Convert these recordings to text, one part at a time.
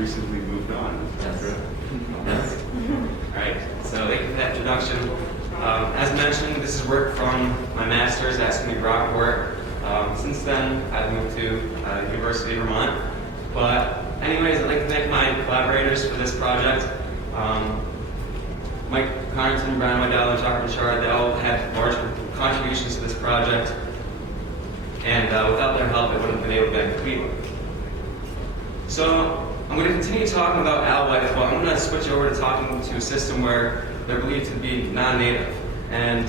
recently moved on. Yes. Yes. All right, so thank you for that introduction. As mentioned, this is work from my master's at Brock work. Since then, I've moved to University of Vermont. But anyways, I'd like to thank my collaborators for this project. Mike Connerton, Weidel and Jacques Rinchard, they all had large contributions to this project. And without their help, it wouldn't have been able to be complete. So I'm going to continue talking about alewife, but I'm going to switch over to talking to a system where they're believed to be non-native. And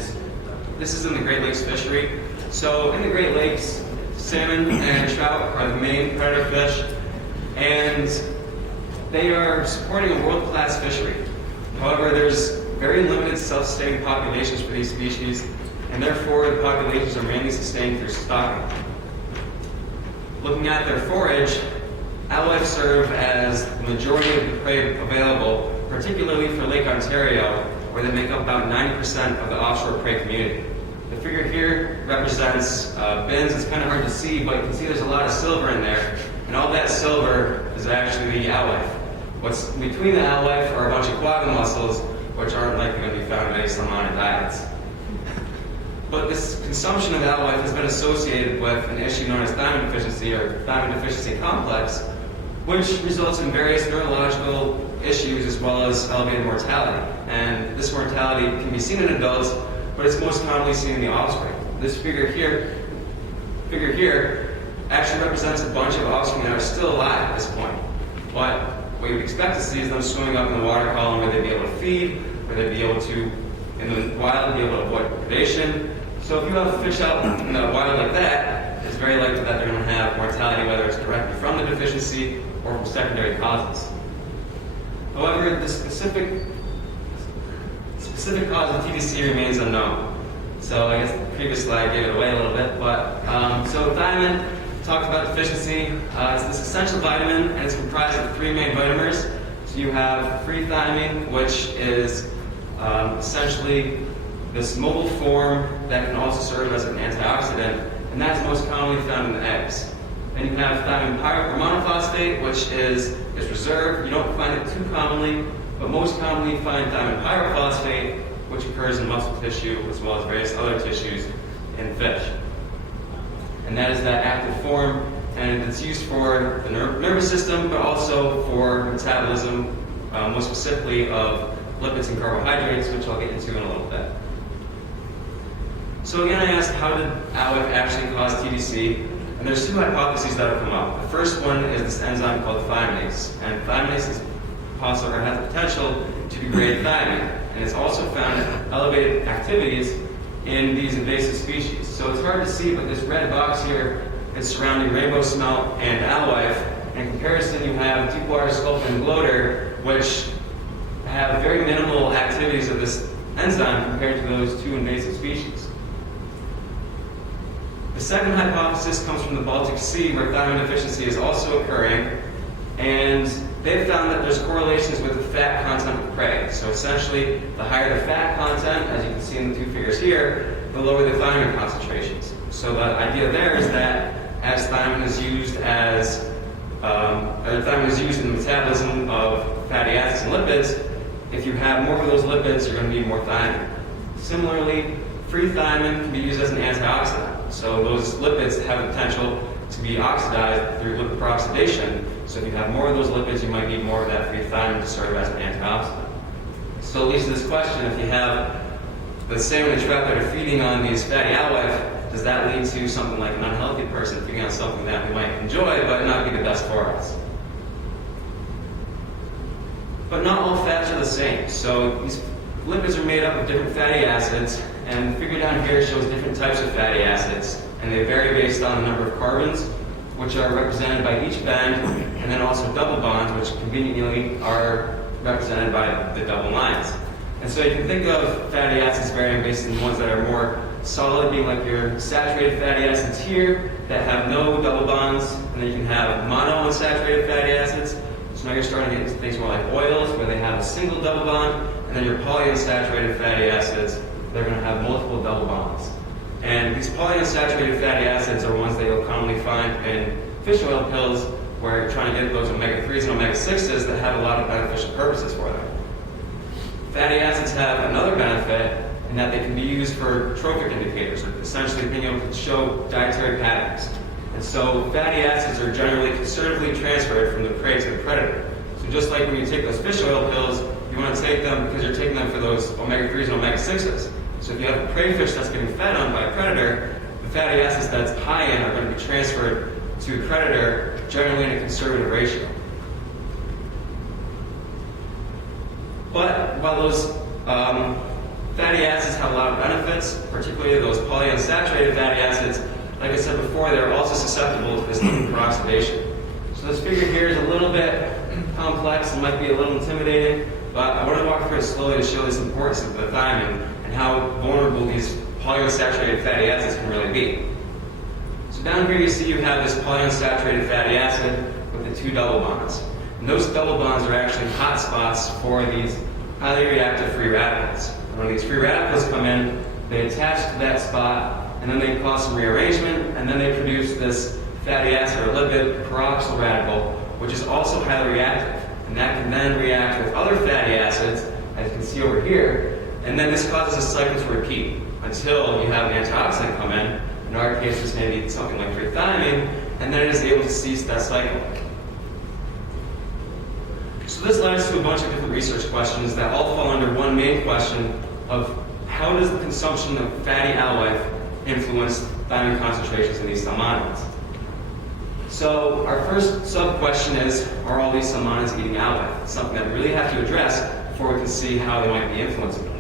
this is in the Great Lakes fishery. So in the Great Lakes, salmon and trout are the main predator fish, and they are supporting a world-class fishery. However, there's very limited self-sustaining populations for these species, and therefore the populations are mainly sustained through stocking. Looking at their forage, alewife serve as the majority of the prey available, particularly for Lake Ontario, where they make up about 90% of the offshore prey community. The figure here represents bins. It's kind of hard to see, but you can see there's a lot of silver in there, and all that silver is actually the alewife. What's between the alewife are a bunch of quagga mussels, which aren't likely going to be found in any salmoniid diets. But this consumption of alewife has been associated with an issue known as thiamine deficiency, or thiamine deficiency complex, which results in various neurological issues as well as elevated mortality. And this mortality can be seen in adults, but it's most commonly seen in the offspring. This figure here actually represents a bunch of offspring that are still alive at this point. But what you'd expect to see is them swimming up in the water column where they'd be able to feed, where they'd be able to, in the wild, be able to avoid predation. So if you have fish out in the wild like that, it's very likely that they're going to have mortality, whether it's directly from the deficiency or from secondary causes. However, the specific cause of TDC remains unknown. So I guess the previous slide gave it away a little bit, but so thiamine, talked about deficiency. It's this essential vitamin, and it's comprised of 3 main vitamins. So you have free thiamine, which is essentially this mobile form that can also serve as an antioxidant, and that's most commonly found in the eggs. Then you have thiamine pyrophosphate, which is reserved. You don't find it too commonly, but most commonly you find thiamine pyrophosphate, which occurs in muscle tissue as well as various other tissues in fish. And that is that active form, and it's used for the nervous system, but also for metabolism, more specifically of lipids and carbohydrates, which I'll get into in a little bit. So again, I asked, how did alewife actually cause TDC? And there's 2 hypotheses that have come up. The first one is this enzyme called thiaminase, and thiaminase is possible or has the potential to degrade thiamine, and it's also found in elevated activities in these invasive species. So it's hard to see, but this red box here is surrounding rainbow smelt and alewife. In comparison, you have deepwater sculpin and bloater, which have very minimal activities of this enzyme compared to those 2 invasive species. The second hypothesis comes from the Baltic Sea, where thiamine deficiency is also occurring, and they've found that there's correlations with the fat content of prey. So essentially, the higher the fat content, as you can see in the 2 figures here, the lower the thiamine concentrations. So the idea there is that as thiamine is used in the metabolism of fatty acids and lipids, if you have more of those lipids, you're going to need more thiamine. Similarly, free thiamine can be used as an antioxidant. So those lipids have the potential to be oxidized through lipid peroxidation. So if you have more of those lipids, you might need more of that free thiamine to serve as an antioxidant. So it leads to this question: if you have the salmon and trout that are feeding on these fatty alewife, does that lead to something like an unhealthy person feeding on something that we might enjoy but not be the best for us? But not all fats are the same. So these lipids are made up of different fatty acids, and the figure down here shows different types of fatty acids, and they vary based on the number of carbons, which are represented by each bend, and then also double bonds, which conveniently are represented by the double lines. And so you can think of fatty acids varying based on the ones that are more solid, being like your saturated fatty acids here that have no double bonds, and then you can have monounsaturated fatty acids. So now you're starting to get into things more like oils, where they have a single double bond, and then your polyunsaturated fatty acids, they're going to have multiple double bonds. And these polyunsaturated fatty acids are ones that you'll commonly find in fish oil pills, where you're trying to get those omega-3s and omega-6s that have a lot of beneficial purposes for them. Fatty acids have another benefit in that they can be used for trophic indicators, or essentially being able to show dietary patterns. And so fatty acids are generally conservatively transferred from the prey to the predator. So just like when you take those fish oil pills, you want to take them because you're taking them for those omega-3s and omega-6s. So if you have a prey fish that's getting fed on by a predator, the fatty acids that's high in are going to be transferred to the predator, generally in a conservative ratio. But while those fatty acids have a lot of benefits, particularly those polyunsaturated fatty acids, like I said before, they're also susceptible to this lipid peroxidation. So this figure here is a little bit complex and might be a little intimidating, but I want to walk through it slowly to show this importance of the thiamine and how vulnerable these polyunsaturated fatty acids can really be. So down here you see you have this polyunsaturated fatty acid with the two double bonds. And those double bonds are actually hot spots for these highly reactive free radicals. And when these free radicals come in, they attach to that spot, and then they cause some rearrangement, and then they produce this fatty acid or lipid peroxyl radical, which is also highly reactive. And that can then react with other fatty acids, as you can see over here, and then this causes a cycle to repeat until you have an antioxidant come in. In our case, this may be something like free thiamine, and then it is able to cease that cycle. So this led us to a bunch of different research questions that all fall under one main question of how does the consumption of fatty alewife influence thiamine concentrations in these salmonines? So our first sub-question is, are all these salmonines eating alewife? It's something that we really have to address before we can see how they might be influencing them.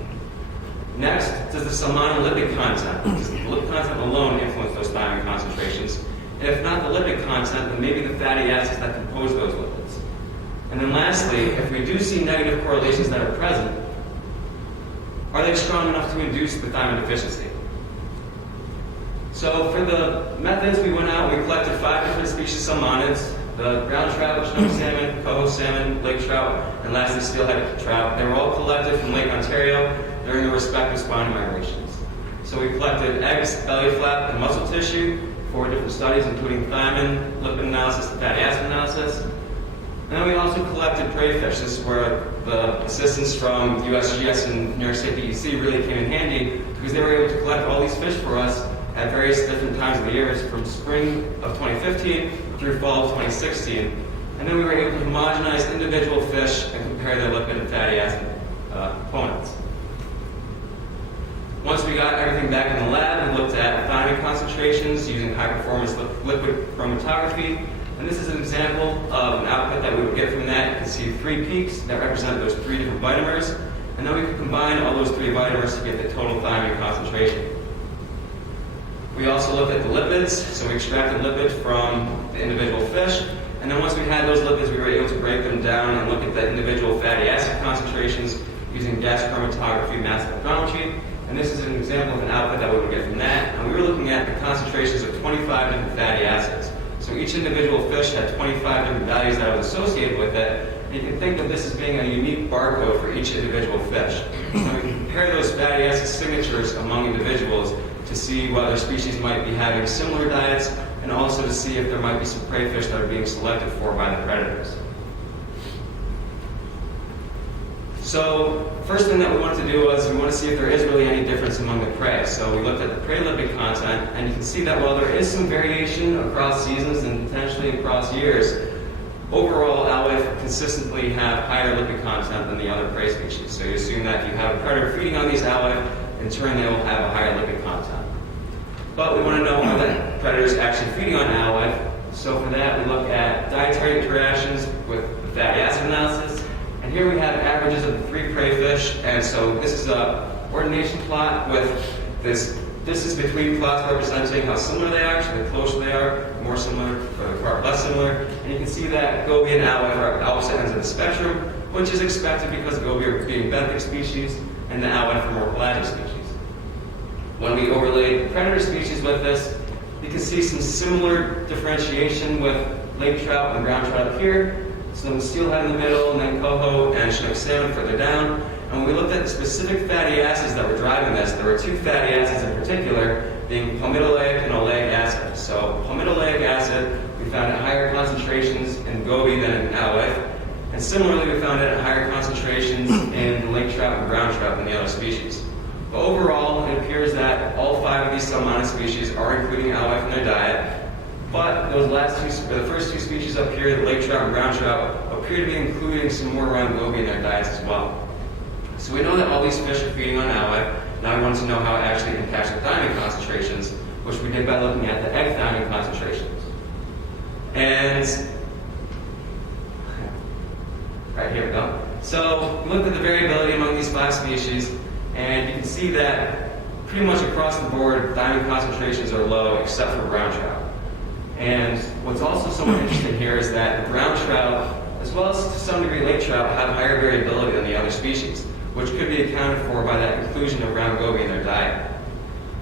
Next, does the salmonine lipid content, does the lipid content alone influence those thiamine concentrations? And if not the lipid content, then maybe the fatty acids that compose those lipids. And then lastly, if we do see negative correlations that are present, are they strong enough to induce the thiamine deficiency? So for the methods, we went out, we collected 5 different species of salmonids: the brown trout, chinook salmon, coho salmon, lake trout, and lastly steelhead trout. They were all collected from Lake Ontario during their respective spawning migrations. So we collected eggs, belly flap, and muscle tissue, 4 different studies including thiamine, lipid analysis, and fatty acid analysis. And then we also collected prey fish. This is where the assistance from USGS and New York State DEC really came in handy, because they were able to collect all these fish for us at various different times of the years, from spring of 2015 through fall of 2016. And then we were able to homogenize individual fish and compare their lipid and fatty acid components. Once we got everything back in the lab, we looked at thiamine concentrations using high-performance liquid chromatography. And this is an example of an output that we would get from that. You can see 3 peaks that represent those 3 different vitamers. And then we could combine all those 3 vitamers to get the total thiamine concentration. We also looked at the lipids. So we extracted lipids from the individual fish. And then once we had those lipids, we were able to break them down and look at the individual fatty acid concentrations using gas chromatography mass spectrometry. And this is an example of an output that we would get from that. And we were looking at the concentrations of 25 different fatty acids. So each individual fish had 25 different values that was associated with it. And you can think of this as being a unique barcode for each individual fish. So we can compare those fatty acid signatures among individuals to see whether species might be having similar diets, and also to see if there might be some prey fish that are being selected for by the predators. So first thing that we wanted to do was we want to see if there is really any difference among the prey. So we looked at the prey lipid content, and you can see that while there is some variation across seasons and potentially across years, overall alewife consistently have higher lipid content than the other prey species. So you assume that if you have a predator feeding on these alewife, in turn they will have a higher lipid content. But we want to know how that predator is actually feeding on alewife. So for that we look at dietary interactions with the fatty acid analysis. And here we have averages of the 3 prey fish, and so this is a ordination plot with this distance between plots representing how similar they are, so the closer they are, more similar, or far less similar. And you can see that goby and alewife are at opposite ends of the spectrum, which is expected because goby are being benthic species and the alewife are more pelagic species. When we overlay predator species with this, you can see some similar differentiation with lake trout and brown trout up here. So the steelhead in the middle, and then coho and chinook salmon further down. And when we looked at the specific fatty acids that were driving this, there were 2 fatty acids in particular. being palmitoleic and oleic acid. So palmitoleic acid we found at higher concentrations in goby than in alewife, and similarly we found it at higher concentrations in lake trout and brown trout than the other species. But overall, it appears that all 5 of these salmonid species are including alewife in their diet, but those the first 2 species up here, the lake trout and brown trout, appear to be including some more round goby in their diets as well. So we know that all these fish are feeding on alewife. Now we want to know how it actually impacts the thiamine concentrations, which we did by looking at the egg thiamine concentrations. And right here we go. So we looked at the variability among these 5 species, and you can see that pretty much across the board, thiamine concentrations are low except for brown trout. And what's also somewhat interesting here is that the brown trout, as well as to some degree lake trout, have higher variability than the other species, which could be accounted for by that inclusion of round goby in their diet.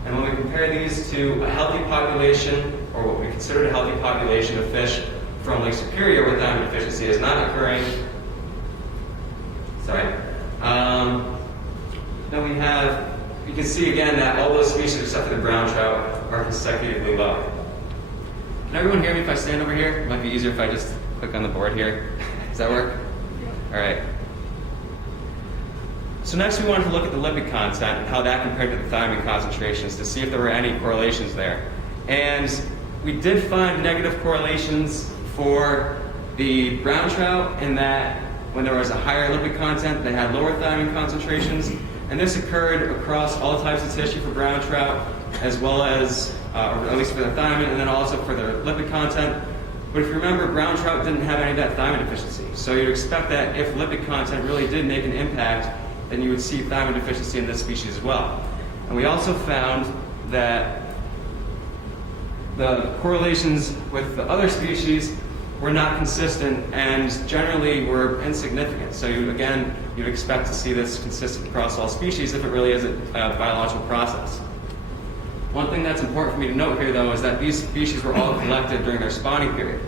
And when we compare these to a healthy population, or what we consider a healthy population of fish from Lake Superior where thiamine deficiency is not occurring, then you can see again that all those species except for the brown trout are consecutively low. Can everyone hear me if I stand over here? It might be easier if I just click on the board here. Does that work? Yeah. All right. So next we wanted to look at the lipid content and how that compared to the thiamine concentrations to see if there were any correlations there. And we did find negative correlations for the brown trout in that when there was a higher lipid content, they had lower thiamine concentrations. And this occurred across all types of tissue for brown trout, as well as, or at least for the thiamine, and then also for their lipid content. But if you remember, brown trout didn't have any of that thiamine deficiency. So you'd expect that if lipid content really did make an impact, then you would see thiamine deficiency in this species as well. And we also found that the correlations with the other species were not consistent and generally were insignificant. So you'd expect to see this consistent across all species if it really is a biological process. One thing that's important for me to note here, though, is that these species were all collected during their spawning period.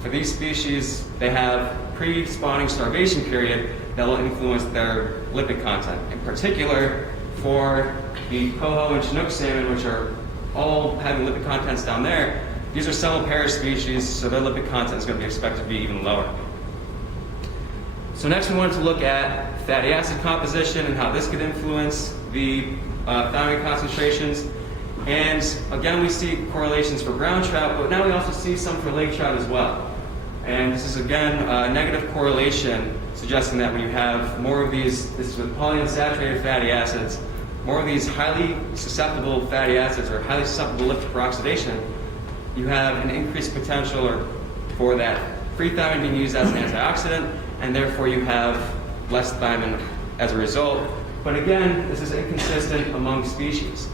For these species, they have pre-spawning starvation period that will influence their lipid content. In particular, for the coho and chinook salmon, which are all having lipid contents down there, these are semiparish species, so their lipid content is going to be expected to be even lower. So next we wanted to look at fatty acid composition and how this could influence the thiamine concentrations. And again, we see correlations for brown trout, but now we also see some for lake trout as well. And this is again a negative correlation, suggesting that when you have more of these, this is with polyunsaturated fatty acids, more of these highly susceptible fatty acids or highly susceptible lipid peroxidation, you have an increased potential for that free thiamine being used as an antioxidant, and therefore you have less thiamine as a result. But again, this is inconsistent among species.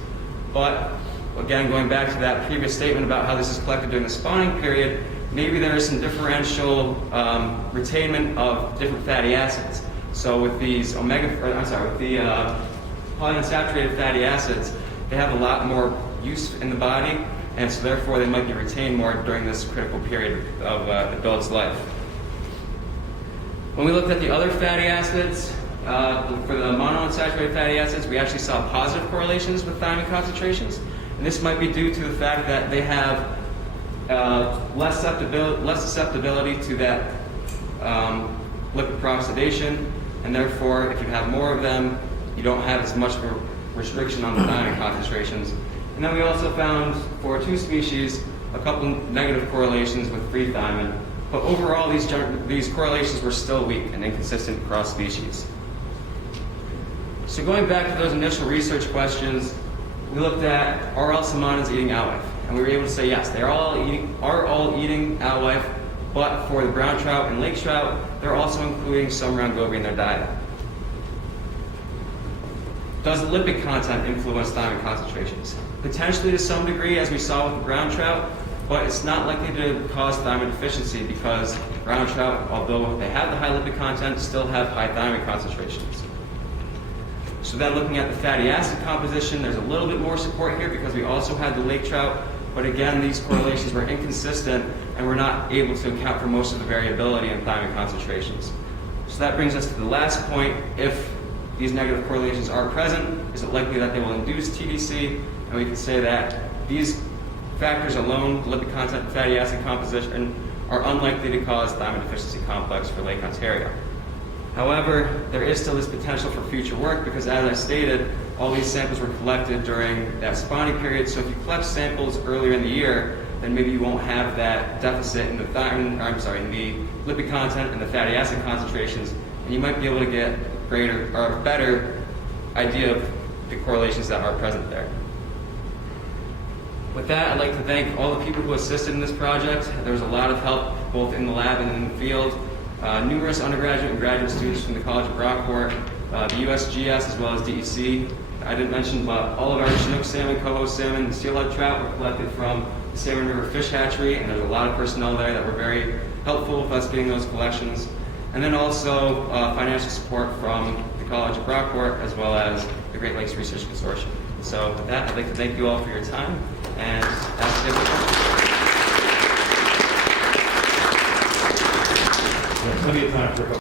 But again, going back to that previous statement about how this is collected during the spawning period, maybe there is some differential retainment of different fatty acids. So with these polyunsaturated fatty acids, they have a lot more use in the body, and so therefore they might be retained more during this critical period of the build's life. When we looked at the other fatty acids, for the monounsaturated fatty acids, we actually saw positive correlations with thiamine concentrations. And this might be due to the fact that they have less susceptibility to that lipid peroxidation, and therefore if you have more of them, you don't have as much of a restriction on the thiamine concentrations. And then we also found for 2 species a couple negative correlations with free thiamine, but overall these correlations were still weak and inconsistent across species. So going back to those initial research questions, we looked at, are all salmonids eating alewife? And we were able to say yes, they are all eating alewife, but for the brown trout and lake trout, they're also including some round goby in their diet. Does the lipid content influence thiamine concentrations? Potentially to some degree, as we saw with the brown trout, but it's not likely to cause thiamine deficiency because brown trout, although they have the high lipid content, still have high thiamine concentrations. So then looking at the fatty acid composition, there's a little bit more support here because we also had the lake trout, but again, these correlations were inconsistent and we're not able to account for most of the variability in thiamine concentrations. So that brings us to the last point. If these negative correlations are present, is it likely that they will induce TDC? And we can say that these factors alone, the lipid content and fatty acid composition, are unlikely to cause thiamine deficiency complex for Lake Ontario. However, there is still this potential for future work because, as I stated, all these samples were collected during that spawning period. So if you collect samples earlier in the year, then maybe you won't have that deficit in the in the lipid content and the fatty acid concentrations, and you might be able to get greater or a better idea of the correlations that are present there. With that, I'd like to thank all the people who assisted in this project. There was a lot of help both in the lab and in the field. Numerous undergraduate and graduate students from the College of Brockport, the USGS, as well as DEC. I didn't mention, but all of our Chinook salmon, coho salmon, and steelhead trout were collected from the Salmon River Fish Hatchery, and there's a lot of personnel there that were very helpful with us getting those collections. And then also financial support from the College of Brockport, as well as the Great Lakes Research Consortium. So with that, I'd like to thank you all for your time, and ask you questions. Plenty of time for